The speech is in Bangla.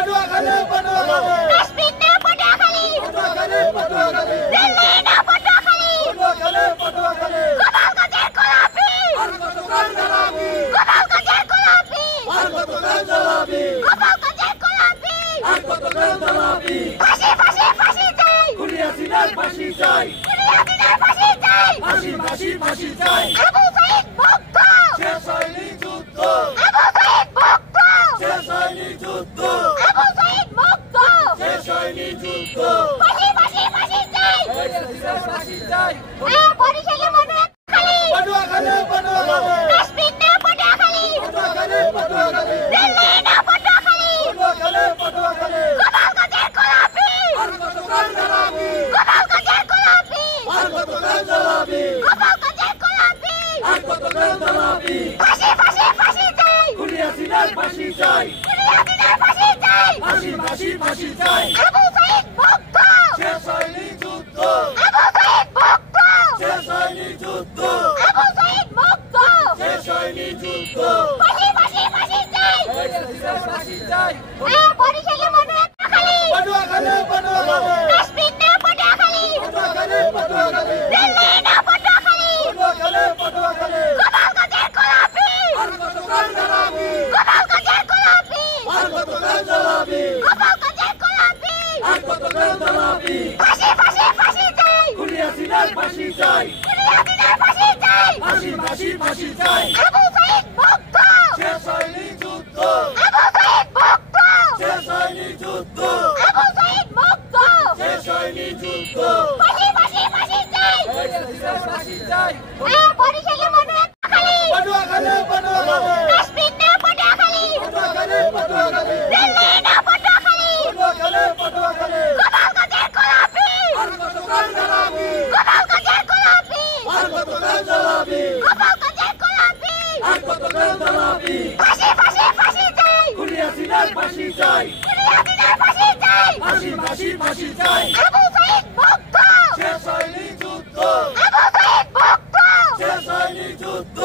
পটুয়াখালী পটুয়াখালী কাশ্মীর না পটুয়াখালী পটুয়াখালী পটুয়াখালী দিল্লি না পটুয়াখালী পটুয়াখালী পটুয়াখালী গোপালগঞ্জের গোলাপি আর কতকাল জ্বালাবি গোপালগঞ্জের গোলাপি আর কতকাল জ্বালাবি গোপালগঞ্জের গোলাপি আর কতকাল জ্বালাবি ফাঁসি ফাঁসি ফাঁসি চাই খুনিয়া সিনার ফাঁসি চাই খুনিয়াদের ফাঁসি চাই ফাঁসি ফাঁসি ফাঁসি চাই আবু সাইদ মুক্ত শেষ হয়নি যুদ্ধ আবু সাইদ মুক্ত শেষ হয়নি যুদ্ধ আবু সাইদ মুক্ত শেষ হয়নি যুদ্ধ ফাঁসি ফাঁসি ফাঁসি চাই ফাঁসি চাই বরিশালে পটুয়াখালী পটুয়াখালী পটুয়াখালী কাশ্মীর না পটুয়াখালী পটুয়াখালী পটুয়াখালী দিল্লি না পটুয়াখালী পটুয়াখালী পটুয়াখালী গোপালগঞ্জের গোলাপি আর কতকাল জ্বালাবি গোপালগঞ্জের গোলাপি আর কতকাল জ্বালাবি গোপালগঞ্জের গোলাপি আর কতকাল জ্বালাবি ফাঁসি ফাঁসি ফাঁসি চাই খুনিয়া সিনার ফাঁসি চাই খুনিয়াদের ফাঁসি চাই ফাঁসি ফাঁসি ফাঁসি চাই আবু সাইদ মুক্ত শেষ হয়নি যুদ্ধ আবু সাইদ মুক্ত শেষ হয়নি যুদ্ধ আবু সাইদ মুক্ত শেষ হয়নি যুদ্ধ ফাঁসি ফাঁসি ফাঁসি চাই ফাঁসি চাই বরিশালে পটুয়াখালী পটুয়াখালী পটুয়াখালী কাশ্মীর না পটুয়াখালী পটুয়াখালী পটুয়াখালী দিল্লি না পটুয়াখালী পটুয়াখালী পটুয়াখালী গোপালগঞ্জের গোলাপি আর কতকাল জ্বালাবি গোপালগঞ্জের গোলাপি আর কতকাল জ্বালাবি গোপালগঞ্জের গোলাপি আর কতকাল জ্বালাবি ফাঁসি ফাঁসি ফাঁসি চাই খুনিয়া সিনার ফাঁসি চাই খুনিয়াদের ফাঁসি চাই ফাঁসি ফাঁসি ফাঁসি চাই আবু সাইদ মুক্ত শেষ হয়নি যুদ্ধ আবু সাইদ মুক্ত শেষ হয়নি যুদ্ধ আবু সাইদ মুক্ত শেষ হয়নি যুদ্ধ ফাঁসি ফাঁসি ফাঁসি চাই ফাঁসি চাই বরিশালে পটুয়াখালী পটুয়াখালী পটুয়াখালী কাশ্মীর না পটুয়াখালী পটুয়াখালী পটুয়াখালী দিল্লি না পটুয়াখালী পটুয়াখালী পটুয়াখালী গোপালগঞ্জের গোলাপি আর কতকাল জ্বালাবি গোপালগঞ্জের গোলাপি আর কতকাল জ্বালাবি গোপালগঞ্জের গোলাপি আর কতকাল জ্বালাবি ফাঁসি ফাঁসি ফাঁসি চাই খুনিয়া সিনার ফাঁসি চাই খুনিয়াদের ফাঁসি চাই ফাঁসি ফাঁসি ফাঁসি চাই আবু সাইদ মুক্ত শেষ হয়নি যুদ্ধ আবু সাইদ মুক্ত শেষ হয়নি যুদ্ধ